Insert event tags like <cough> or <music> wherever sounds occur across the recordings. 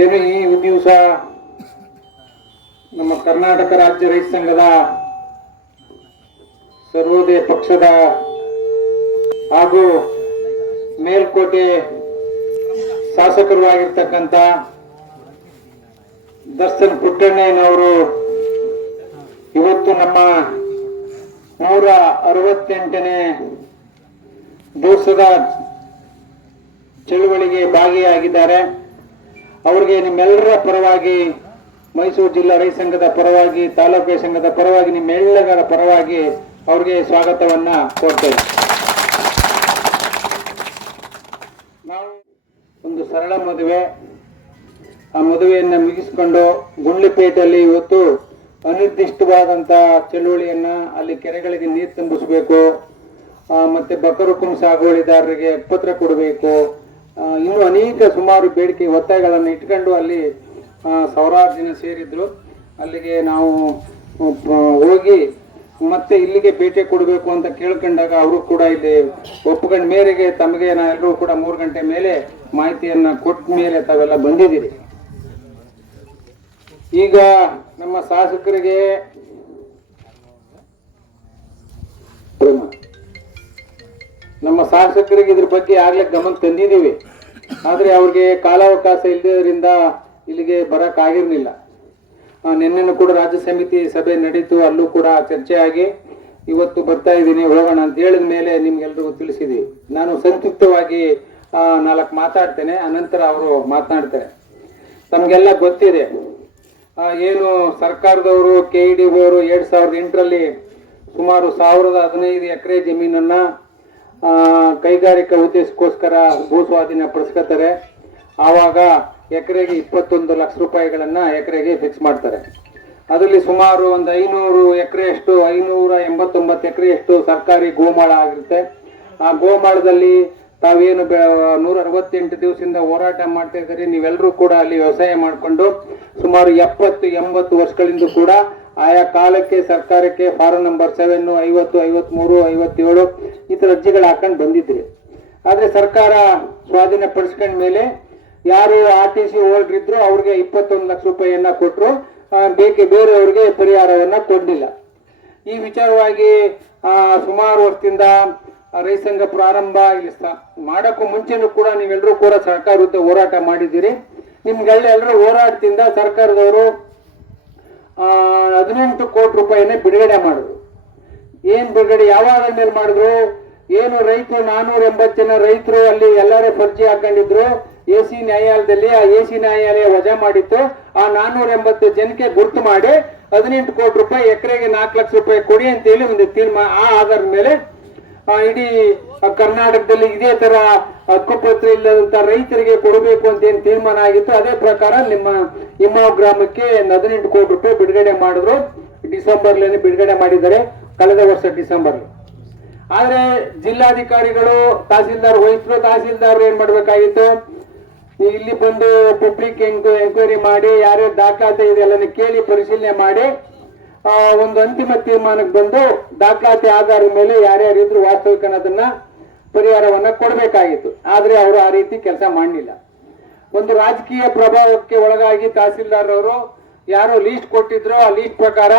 ಏನು ಈ ದಿವಸ ನಮ್ಮ ಕರ್ನಾಟಕ ರಾಜ್ಯ ರೈತ ಸಂಘದ ಸರ್ವೋದಯ ಪಕ್ಷದ ಹಾಗೂ ಮೇಲ್ಕೋಟೆ ಶಾಸಕರು ಆಗಿರ್ತಕ್ಕಂಥ ದರ್ಶನ್ ಪುಟ್ಟಣ್ಣಯ್ಯನವರು ಇವತ್ತು ನಮ್ಮ ನೂರ ಅರವತ್ತೆಂಟನೇ ದಿವಸದ ಚಳುವಳಿಗೆ ಭಾಗಿಯಾಗಿದ್ದಾರೆ. ಅವರಿಗೆ ನಿಮ್ಮೆಲ್ಲರ ಪರವಾಗಿ ಮೈಸೂರು ಜಿಲ್ಲಾ ರೈತ ಸಂಘದ ಪರವಾಗಿ, ತಾಲೂಕು ಸಂಘದ ಪರವಾಗಿ ನಿಮ್ಮೆಲ್ಲರ ಪರವಾಗಿ ಅವ್ರಿಗೆ ಸ್ವಾಗತವನ್ನ ಕೊಡ್ತೇವೆ ನಾವು ಒಂದು ಸರಳ ಮದುವೆ. ಆ ಮದುವೆಯನ್ನ ಮುಗಿಸಿಕೊಂಡು ಗುಂಡ್ಲಿಪೇಟೆಯಲ್ಲಿ ಇವತ್ತು ಅನಿರ್ದಿಷ್ಟವಾದಂತ ಚಳುವಳಿಯನ್ನ ಅಲ್ಲಿ ಕೆರೆಗಳಿಗೆ ನೀರು ತುಂಬಿಸಬೇಕು ಮತ್ತೆ ಸಾಗುವಳಿದಾರರಿಗೆ ಪತ್ರ ಕೊಡಬೇಕು ಇನ್ನು ಅನೇಕ ಸುಮಾರು ಬೇಡಿಕೆ ಒತ್ತಾಯಗಳನ್ನು ಇಟ್ಕೊಂಡು ಅಲ್ಲಿ ಸಾವಿರಾರು ಜನ ಸೇರಿದ್ರು ಅಲ್ಲಿಗೆ ನಾವು ಹೋಗಿ ಮತ್ತೆ ಇಲ್ಲಿಗೆ ಭೇಟಿ ಕೊಡಬೇಕು ಅಂತ ಕೇಳ್ಕೊಂಡಾಗ ಅವರು ಕೂಡ ಇಲ್ಲಿ ಒಪ್ಕೊಂಡ ಮೇರೆಗೆ ತಮಗೆ ನಾವೆಲ್ಲರೂ ಕೂಡ ಮೂರು ಗಂಟೆ ಮೇಲೆ ಮಾಹಿತಿಯನ್ನ ಕೊಟ್ಟ ಮೇಲೆ ತಾವೆಲ್ಲ ಬಂದಿದ್ದೀರಿ ಈಗ ನಮ್ಮ ಶಾಸಕರಿಗೆ. ನಮ್ಮ ಶಾಸಕರಿಗೆ ಇದ್ರ ಬಗ್ಗೆ ಆಗ್ಲೇ ಗಮನ ತಂದಿದ್ದೀವಿ ಆದ್ರೆ ಅವ್ರಿಗೆ ಕಾಲಾವಕಾಶ ಇಲ್ಲದರಿಂದ ಇಲ್ಲಿಗೆ ಬರಕ್ ಆಗಿರ್ಲಿಲ್ಲ. ಆ, ನಿನ್ನೆನೂ ಕೂಡ ರಾಜ್ಯ ಸಮಿತಿ ಸಭೆ ನಡೀತು ಅಲ್ಲೂ ಕೂಡ ಚರ್ಚೆ ಆಗಿ ಇವತ್ತು ಬರ್ತಾ ಇದ್ದೀನಿ ಹೋಗೋಣ ಅಂತ ಹೇಳಿದ ಮೇಲೆ ನಿಮ್ಗೆಲ್ರಿಗೂ ತಿಳಿಸಿದೀವಿ. ನಾನು ಸಂಕ್ಷಿಪ್ತವಾಗಿ ನಾಲ್ಕು ಮಾತಾಡ್ತೇನೆ ಅನಂತರ ಅವರು ಮಾತನಾಡ್ತಾರೆ. ತಮಗೆಲ್ಲ ಗೊತ್ತಿದೆ. ಏನು ಸರ್ಕಾರದವರು ಕೆ ಇ ಡಿ ಅವರು ಎರಡ್ ಸಾವಿರದ ಎಂಟರಲ್ಲಿ ಸುಮಾರು ಸಾವಿರದ ಹದಿನೈದು ಎಕರೆ ಜಮೀನನ್ನ ಕೈಗಾರಿಕಾ ಉದ್ದೇಶಕ್ಕೋಸ್ಕರ ಭೂ ಸ್ವಾಧೀನ ಪಡಿಸ್ಕೊತಾರೆ. ಆವಾಗ ಎಕರೆಗೆ ಇಪ್ಪತ್ತೊಂದು ಲಕ್ಷ ರೂಪಾಯಿಗಳನ್ನ ಎಕರೆಗೆ ಫಿಕ್ಸ್ ಮಾಡ್ತಾರೆ. ಅದರಲ್ಲಿ ಸುಮಾರು ಒಂದು ಐನೂರು ಎಕರೆಯಷ್ಟು, ಐನೂರ ಎಂಬತ್ತೊಂಬತ್ತು ಎಕರೆಯಷ್ಟು ಸರ್ಕಾರಿ ಗೋಮಾಳ ಆಗಿರುತ್ತೆ. ಆ ಗೋಮಾಳದಲ್ಲಿ ತಾವೇನು ನೂರ ಅರವತ್ತೆಂಟು ದಿವಸದಿಂದ ಹೋರಾಟ ಮಾಡ್ತಾ ಇದ್ದೀರಿ. ನೀವೆಲ್ಲರೂ ಕೂಡ ಅಲ್ಲಿ ವ್ಯವಸಾಯ ಮಾಡಿಕೊಂಡು ಸುಮಾರು ಎಪ್ಪತ್ತು, ಎಂಬತ್ತು ವರ್ಷಗಳಿಂದ ಕೂಡ ಆಯಾ ಕಾಲಕ್ಕೆ, ಸರ್ಕಾರಕ್ಕೆ ಫಾರಂ ನಂಬರ್ ಸೆವೆನ್ನು ಐವತ್ತು, ಐವತ್ಮೂರು, ಐವತ್ತೇಳು ಈ ಥರ ಅರ್ಜಿಗಳು ಹಾಕೊಂಡು ಬಂದಿದ್ರಿ. ಆದರೆ ಸರ್ಕಾರ ಸ್ವಾಧೀನ ಪಡಿಸ್ಕೊಂಡ ಮೇಲೆ ಯಾರು ಆರ್ ಟಿ ಸಿ ಹೋಲ್ಡ್ರ್ ಇದ್ರು ಅವ್ರಿಗೆ ಇಪ್ಪತ್ತೊಂದು ಲಕ್ಷ ರೂಪಾಯಿಯನ್ನ ಕೊಟ್ಟರು ಬೇಕೆ ಬೇರೆಯವ್ರಿಗೆ ಪರಿಹಾರವನ್ನ ಕೊಡಲಿಲ್ಲ. ಈ ವಿಚಾರವಾಗಿ ಸುಮಾರು ವರ್ಷದಿಂದ ರೈತ ಪ್ರಾರಂಭ ಇಲ್ಲಿ ಮಾಡಕ್ಕೂ ಮುಂಚೆನೂ ಕೂಡ ನೀವೆಲ್ಲರೂ ಕೂಡ ಸರ್ಕಾರ ವಿರುದ್ಧ ಹೋರಾಟ ಮಾಡಿದ್ದೀರಿ. ನಿಮ್ಗೆಲ್ಲ ಎಲ್ಲರೂ ಹೋರಾಟದಿಂದ ಸರ್ಕಾರದವರು ಹದಿನೆಂಟು ಕೋಟಿ ರೂಪಾಯಿನೇ ಬಿಡುಗಡೆ ಮಾಡಿದ್ರು. ಏನ್ ಬಿಡುಗಡೆ ಯಾವಾಗ ಮೇಲೆ ಮಾಡಿದ್ರು? ಏನು ರೈತರು ನಾನೂರ ಎಂಬತ್ತು ಜನ ರೈತರು ಅಲ್ಲಿ ಎಲ್ಲರೂ ಫರ್ಜಿ ಹಾಕೊಂಡಿದ್ರು. ಎ ಸಿ ನ್ಯಾಯಾಲಯದಲ್ಲಿ ಆ ಎ ಸಿ ನ್ಯಾಯಾಲಯ ವಜಾ ಮಾಡಿತ್ತು. ಆ ನಾನೂರ ಎಂಬತ್ತು ಜನಕ್ಕೆ ಗುರ್ತು ಮಾಡಿ ಹದಿನೆಂಟು ಕೋಟಿ ರೂಪಾಯಿ ಎಕರೆಗೆ ನಾಲ್ಕು ಲಕ್ಷ ರೂಪಾಯಿ ಕೊಡಿ ಅಂತೇಳಿ ಒಂದು ತೀರ್ಮಾನ ಆ ಆಧಾರದ ಮೇಲೆ ಇಡೀ ಕರ್ನಾಟಕದಲ್ಲಿ ಇದೇ ತರ ಹಕ್ಕುಪತ್ರ ಇಲ್ಲದಂತ ರೈತರಿಗೆ ಕೊಡಬೇಕು ಅಂತ ಏನ್ ತೀರ್ಮಾನ ಆಗಿತ್ತು ಅದೇ ಪ್ರಕಾರ ನಿಮ್ಮ ಇಮ್ಮಾವ್ ಗ್ರಾಮಕ್ಕೆ ಹದಿನೆಂಟು ಕೋಟಿ ರೂಪಾಯಿ ಬಿಡುಗಡೆ ಮಾಡಿದ್ರು. ಡಿಸೆಂಬರ್ಲೇನೆ ಬಿಡುಗಡೆ ಮಾಡಿದ್ದಾರೆ. ಕಳೆದ ವರ್ಷ ಡಿಸೆಂಬರ್ ಆದ್ರೆ ಜಿಲ್ಲಾಧಿಕಾರಿಗಳು, ತಹಸೀಲ್ದಾರ್ ವಹಿಸಿದ್ರು ತಹಸೀಲ್ದಾರ್ ಏನ್ ಮಾಡ್ಬೇಕಾಗಿತ್ತು? ಇಲ್ಲಿ ಬಂದು ಪಬ್ಲಿಕ್ ಎಂಕ್ವೈರಿ ಮಾಡಿ, ಯಾರ್ಯಾರು ದಾಖಲಾತಿ ಇದೆಲ್ಲ ಕೇಳಿ ಪರಿಶೀಲನೆ ಮಾಡಿ ಒಂದು ಅಂತಿಮ ತೀರ್ಮಾನಕ್ಕೆ ಬಂದು ದಾಖಲಾತಿ ಆಧಾರದ ಮೇಲೆ ಯಾರ್ಯಾರು ಇದ್ರು ವಾಸ್ತವಿಕ ಅನ್ನೋದನ್ನ ಪರಿಹಾರವನ್ನ ಕೊಡಬೇಕಾಗಿತ್ತು. ಆದ್ರೆ ಅವರು ಆ ರೀತಿ ಕೆಲಸ ಮಾಡಲಿಲ್ಲ. ಒಂದು ರಾಜಕೀಯ ಪ್ರಭಾವಕ್ಕೆ ಒಳಗಾಗಿ ತಹಸೀಲ್ದಾರ್ ಅವರು ಯಾರು ಲೀಸ್ಟ್ ಕೊಟ್ಟಿದ್ರು. ಆ ಲೀಸ್ಟ್ ಪ್ರಕಾರ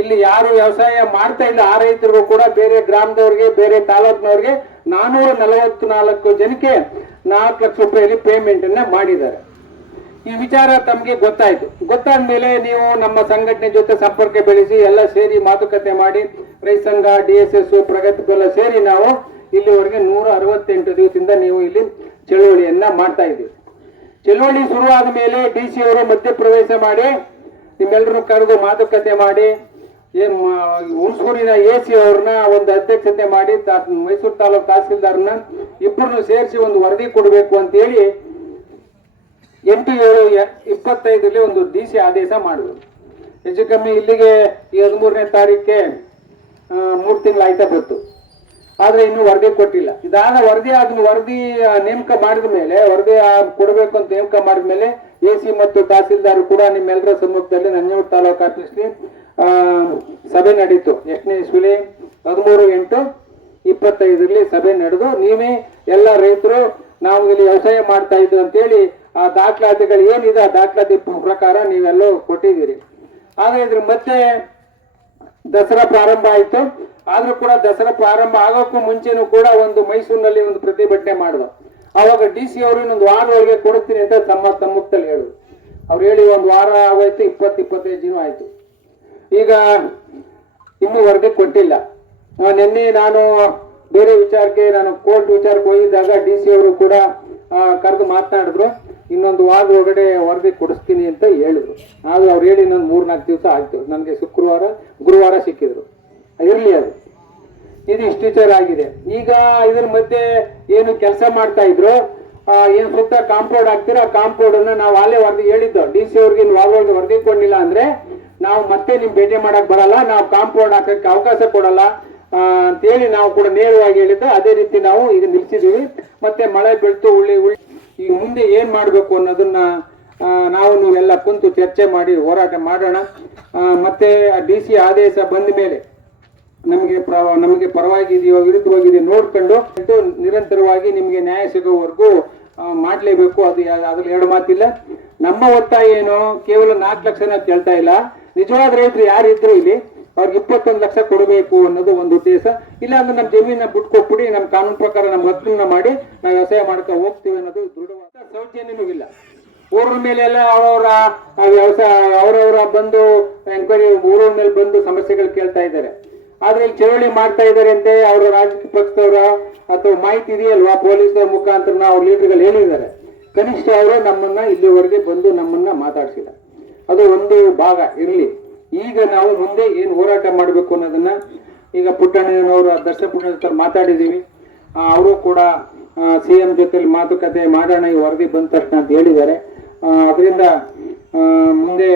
ಇಲ್ಲಿ ಯಾರು ವ್ಯವಸಾಯ ಮಾಡ್ತಾ ಇಲ್ಲ, ಆ ರೈತರಿಗೂ ಕೂಡ ಬೇರೆ ಗ್ರಾಮದವ್ರಿಗೆ, ಬೇರೆ ತಾಲೂಕಿನವ್ರಿಗೆ ನಾನೂರ ನಲವತ್ತು ನಾಲ್ಕು ಜನಕ್ಕೆ ನಾಲ್ಕು ಲಕ್ಷ ರೂಪಾಯಿ ಪೇಮೆಂಟ್ ಅನ್ನ ಮಾಡಿದ್ದಾರೆ. ಈ ವಿಚಾರ ತಮಗೆ ಗೊತ್ತಾಯ್ತು. ಗೊತ್ತಾದ ಮೇಲೆ ನೀವು ನಮ್ಮ ಸಂಘಟನೆ ಜೊತೆ ಸಂಪರ್ಕ ಬೆಳೆಸಿ ಎಲ್ಲ ಸೇರಿ ಮಾತುಕತೆ ಮಾಡಿ, ರೈತ ಸಂಘ, ಡಿ ಎಸ್ ಎಸ್ ಸೇರಿ ನಾವು ಇಲ್ಲಿವರೆಗೆ ನೂರ ಅರವತ್ತೆಂಟು ದಿವಸದಿಂದ ನೀವು ಇಲ್ಲಿ ಚಳುವಳಿಯನ್ನ ಮಾಡ್ತಾ ಇದ್ದೀವಿ ಚಳುವಳಿ ಶುರುವಾದ ಮೇಲೆ ಡಿ ಸಿ ಅವರು ಮಧ್ಯಪ್ರವೇಶ ಮಾಡಿ ನಿಮ್ಮೆಲ್ಲರೂ ಕರೆದು ಮಾತುಕತೆ ಮಾಡಿ ಹುಣಸೂರಿನ ಎ ಸಿ ಅವ್ರನ್ನ ಒಂದು ಅಧ್ಯಕ್ಷತೆ ಮಾಡಿ ಮೈಸೂರು ತಾಲೂಕು ತಹಸೀಲ್ದಾರ್ನ ಇಬ್ಬರನ್ನು ಸೇರಿಸಿ ಒಂದು ವರದಿ ಕೊಡಬೇಕು ಅಂತ ಹೇಳಿ ಎಂಟು ಏಳು ಇಪ್ಪತ್ತೈದರಲ್ಲಿ ಒಂದು ಡಿ ಸಿ ಆದೇಶ ಮಾಡಿದ್ರು. ಹೆಚ್ಚು ಕಮ್ಮಿ ಇಲ್ಲಿಗೆ ಈ ಹದಿಮೂರನೇ ತಾರೀಕೆ ಮೂರು ತಿಂಗಳಾಯ್ತಾ ಬಂತು ಆದ್ರೆ ಇನ್ನು ವರದಿ ಕೊಟ್ಟಿಲ್ಲ. ಇದಾದ ವರದಿ ಆದ ವರದಿ ನೇಮಕ ಮಾಡಿದ ಮೇಲೆ, ವರದಿ ಕೊಡಬೇಕು ಅಂತ ನೇಮಕ ಮಾಡಿದ ಮೇಲೆ ಎ ಸಿ ಮತ್ತು ತಹಸೀಲ್ದಾರ್ ಕೂಡ ನಿಮ್ಮೆಲ್ಲರ ಸಮ್ಮುಖದಲ್ಲಿ ನಂಜನಗೂಡು ತಾಲೂಕು ಆಫೀಸ್ಲಿ ಸಭೆ ನಡೀತು ಎಷ್ಟನೇ ಇಸ್ವಿಲಿ ಹದಿಮೂರು ಎಂಟು ಇಪ್ಪತ್ತೈದರಲ್ಲಿ ಸಭೆ ನಡೆದು, ನೀವೇ ಎಲ್ಲ ರೈತರು, ನಾವು ಇಲ್ಲಿ ವ್ಯವಸಾಯ ಮಾಡ್ತಾ ಇದ್ದು ಅಂತೇಳಿ, ಆ, ದಾಖಲಾತಿಗಳು ಏನಿದೆ, ಆ ದಾಖಲಾತಿ ಪ್ರಕಾರ ನೀವೆಲ್ಲೋ ಕೊಟ್ಟಿದ್ದೀರಿ. ಆದ್ರೆ ಇದ್ರ ಮತ್ತೆ ದಸರಾ ಪ್ರಾರಂಭ ಆಯ್ತು. ಆದ್ರೂ ಕೂಡ ದಸರಾ ಪ್ರಾರಂಭ ಆಗೋಕ್ಕೂ ಮುಂಚೆನೂ ಕೂಡ ಒಂದು ಮೈಸೂರಿನಲ್ಲಿ ಒಂದು ಪ್ರತಿಭಟನೆ ಮಾಡಿದ್ರು. ಅವಾಗ ಡಿ ಸಿ ಅವರು ಇನ್ನೊಂದು ವಾರ ಒಳಗೆ ಕೊಡುತ್ತೀನಿ ಅಂತ ತಮ್ಮ ತಮ್ಮುತ್ತಲ್ಲಿ ಹೇಳಿದ್ರು. ಅವ್ರು ಹೇಳಿ ಒಂದು ವಾರ ಆಗೋಯ್ತು, ಇಪ್ಪತ್ತು, ಇಪ್ಪತ್ತೈದು ದಿನ ಆಯ್ತು. ಈಗ ಇನ್ನೂ ವರದಿ ಕೊಟ್ಟಿಲ್ಲ. ನಿನ್ನೆ ನಾನು ಬೇರೆ ವಿಚಾರಕ್ಕೆ, ನಾನು ಕೋರ್ಟ್ ವಿಚಾರಕ್ಕೆ ಹೋಗಿದ್ದಾಗ ಡಿ ಸಿ ಅವರು ಕೂಡ ಕರೆದು ಮಾತನಾಡಿದ್ರು. ಇನ್ನೊಂದು ವಾರದ ಒಳಗಡೆ ವರದಿ ಕೊಡಿಸ್ತೀನಿ ಅಂತ ಹೇಳಿದ್ರು. ಆದ್ರೂ ಅವ್ರು ಹೇಳಿ ಇನ್ನೊಂದು ಮೂರ್ನಾಲ್ಕು ದಿವಸ ಆಯ್ತು. ನನಗೆ ಶುಕ್ರವಾರ, ಗುರುವಾರ ಸಿಕ್ಕಿದ್ರು. ಇರಲಿ ಅದು. ಇದು ಇಷ್ಟಿಚರ್ ಆಗಿದೆ. ಈಗ ಇದ್ರ ಮಧ್ಯೆ ಏನು ಕೆಲಸ ಮಾಡ್ತಾ ಇದ್ರು ಏನ್ ಸುತ್ತ ಕಾಂಪೌಂಡ್ ಹಾಕ್ತೀರಾ ಕಾಂಪೌಂಡ್ ಅನ್ನ ನಾವು ಅಲ್ಲೇ ವರದಿ ಹೇಳಿದ್ದು. ಡಿ ಸಿ ಅವ್ರಿಗೆ ವಾರದೊಳಗೆ ವರದಿ ಕೊಡ್ಲಿಲ್ಲ ಅಂದ್ರೆ ನಾವು ಮತ್ತೆ ನಿಮ್ ಭೇಟಿ ಮಾಡಕ್ ಬರಲ್ಲ ನಾವು ಕಾಂಪೌಂಡ್ ಹಾಕಕ್ಕೆ ಅವಕಾಶ ಕೊಡಲ್ಲ ಆ, ಅಂತೇಳಿ ನಾವು ಕೂಡ ನೇರವಾಗಿ ಹೇಳಿದ್ದು. ಅದೇ ರೀತಿ ನಾವು ಈಗ ನಿಲ್ಸಿದೀವಿ ಮತ್ತೆ ಮಳೆ ಬೆಳ್ತು ಉಳ್ಳಿ ಉಳ್ಳಿ. ಈ ಮುಂದೆ ಏನ್ ಮಾಡ್ಬೇಕು ಅನ್ನೋದನ್ನ ನಾವು ನೀವೆಲ್ಲ ಕುಂತು ಚರ್ಚೆ ಮಾಡಿ ಹೋರಾಟ ಮಾಡೋಣ. ಮತ್ತೆ ಡಿ ಸಿ ಆದೇಶ ಬಂದ ಮೇಲೆ ನಮಗೆ ನಮಗೆ ಪರವಾಗಿ ಇದೆಯೋ ವಿರುದ್ಧವಾಗಿದೆ ನೋಡ್ಕೊಂಡು ನಿರಂತರವಾಗಿ ನಿಮಗೆ ನ್ಯಾಯ ಸಿಗೋವರೆಗೂ ಮಾಡಲೇಬೇಕು. ಅದು ಅದ್ರಲ್ಲಿ ಎರಡು ಮಾತಿಲ್ಲ. ನಮ್ಮ ಒತ್ತಾಯ ಏನು? ಕೇವಲ ನಾಲ್ಕು ಲಕ್ಷನ ಕೇಳ್ತಾ ಇಲ್ಲ. ನಿಜವಾದ ರೈತರು ಯಾರಿದ್ರು ಇಲ್ಲಿ? ಅವ್ರಿಗೆ ಇಪ್ಪತ್ತೊಂದು ಲಕ್ಷ ಕೊಡಬೇಕು ಅನ್ನೋದು ಒಂದು ಉದ್ದೇಶ. ಇಲ್ಲ ಅಂದ್ರೆ ನಮ್ಮ ಜಮೀನ ಬಿಟ್ಕೊಟ್ಬಿಡಿ, ನಮ್ಮ ಕಾನೂನು ಪ್ರಕಾರ ನಮ್ಮ ಹಕ್ಕನ್ನ ಮಾಡಿ ನಾವು ವ್ಯವಸಾಯ ಮಾಡ್ಕೊ ಹೋಗ್ತೀವಿ ಅನ್ನೋದು ದೃಢವಾದ ಸೌಜನ್ಯನೂ ಇಲ್ಲ ಊರ ಮೇಲೆ ಎಲ್ಲ ಅವರವರ ವ್ಯವಸಾಯ, ಅವರವರ ಬಂದು ಎಂಕ್ವೈರಿ ಊರ ಮೇಲೆ ಬಂದು ಸಮಸ್ಯೆಗಳು ಕೇಳ್ತಾ ಇದ್ದಾರೆ. ಆದ್ರೆ ಇಲ್ಲಿ ಚಳವಳಿ ಮಾಡ್ತಾ ಇದ್ದಾರೆ ಅಂತೆ, ಅವರ ರಾಜಕೀಯ ಪಕ್ಷದವರ ಅಥವಾ ಮಾಹಿತಿ ಇದೆಯಲ್ವಾ? ಪೊಲೀಸರ ಮುಖಾಂತರ ಅವ್ರ ಲೀಡರ್ಗಳು ಹೇಳಿದ್ದಾರೆ ಕನಿಷ್ಠ ಅವರು ನಮ್ಮನ್ನ ಇಲ್ಲಿವರೆಗೆ ಬಂದು ನಮ್ಮನ್ನ ಮಾತಾಡಿಸಿಲ್ಲ ಅದು ಒಂದು ಭಾಗ ಇರಲಿ. ಈಗ ನಾವು ಮುಂದೆ ಏನು ಹೋರಾಟ ಮಾಡಬೇಕು ಅನ್ನೋದನ್ನ ಈಗ ಪುಟ್ಟಣ್ಣನವರು, ದರ್ಶನ ಪುಟ್ಟಣ್ಣ ಮಾತಾಡಿದೀವಿ. ಅವರು ಕೂಡ ಸಿ ಎಂ ಜೊತೆಲಿ ಮಾತುಕತೆ ಮಾಡೋಣ, ಈ ವರದಿ ಬಂದ ತಕ್ಷಣ ಅಂತ ಹೇಳಿದ್ದಾರೆ. ಅದರಿಂದ ಮುಂದೆ